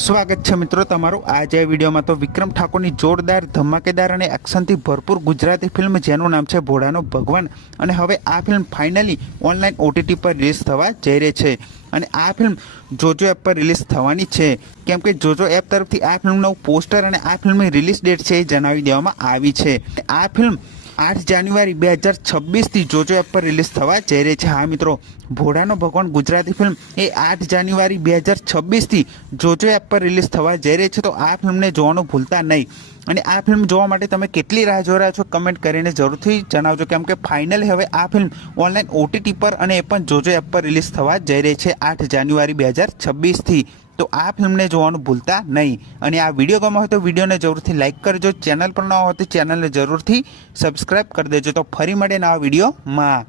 સ્વાગત છે મિત્રો તમારું આજે આ વિડીયોમાં। તો વિક્રમ ઠાકોરની જોરદાર ધમાકેદાર અને એક્શનથી ભરપૂર ગુજરાતી ફિલ્મ જેનું નામ છે ભોળાનો ભગવાન, અને હવે આ ફિલ્મ ફાઇનલી ઓનલાઈન OTT પર રિલીઝ થવા જઈ રહી છે। અને આ ફિલ્મ જોજો એપ પર રિલીઝ થવાની છે, કેમ કે જોજો એપ તરફથી આ ફિલ્મનું પોસ્ટર અને આ ફિલ્મની રિલીઝ ડેટ છે એ જણાવી દેવામાં આવી છે। આ ફિલ્મ 8 જાન્યુઆરી 2026 જોજો એપ પર રિલીઝ થવા જઈ રહી છે। હા મિત્રો, ભોળાનો ભગવાન ગુજરાતી ફિલ્મ એ 8 જાન્યુઆરી 2026 જોજો એપ પર રિલીઝ થવા જઈ રહી છે, તો આ ફિલ્મને જોવાનું ભૂલતા નહીં। અને આ ફિલ્મ જોવા માટે તમે કેટલી રાહ જોઈ રહ્યા છો કમેન્ટ કરીને જરૂરથી જણાવજો, કેમ કે ફાઇનલી હવે આ ફિલ્મ ઓનલાઈન OTT પર અને એ પણ જોજો એપ પર રિલીઝ થવા જઈ રહી છે 8 જાન્યુઆરી 2026 તો આ ફિલ્મને જોવાનું ભૂલતા નહીં। અને આ વિડીયો ગમ્યો હોય તો વિડીયોને જરૂરથી લાઇક કરજો, ચેનલ પર ન હોય તો ચેનલને જરૂરથી સબસ્ક્રાઇબ કરી દેજો। તો ફરી મળે નવા વિડીયોમાં।